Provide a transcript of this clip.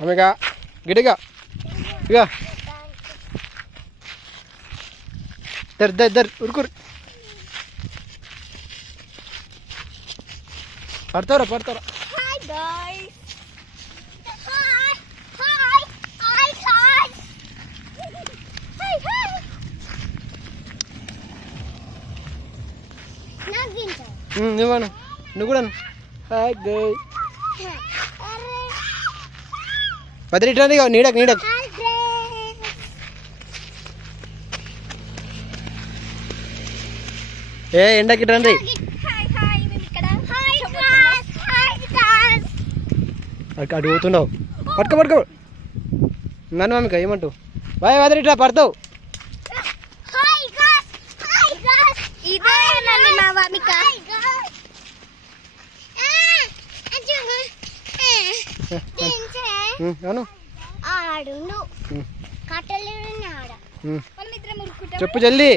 అమ్మగా గిడిగా ఇక దర్ ఉరుకురు పడతారా నువ్వు నువ్వు కూడా హాయ్ గై పదిరిటండి నీడకు ఏ ఎండకి రండి అటు పోతున్నావు పట్టుకో నన్ను మమ్మీక ఏమంటావు బాయ్ వదిలిట్రా పడతావు అవును చెప్పు జల్దీ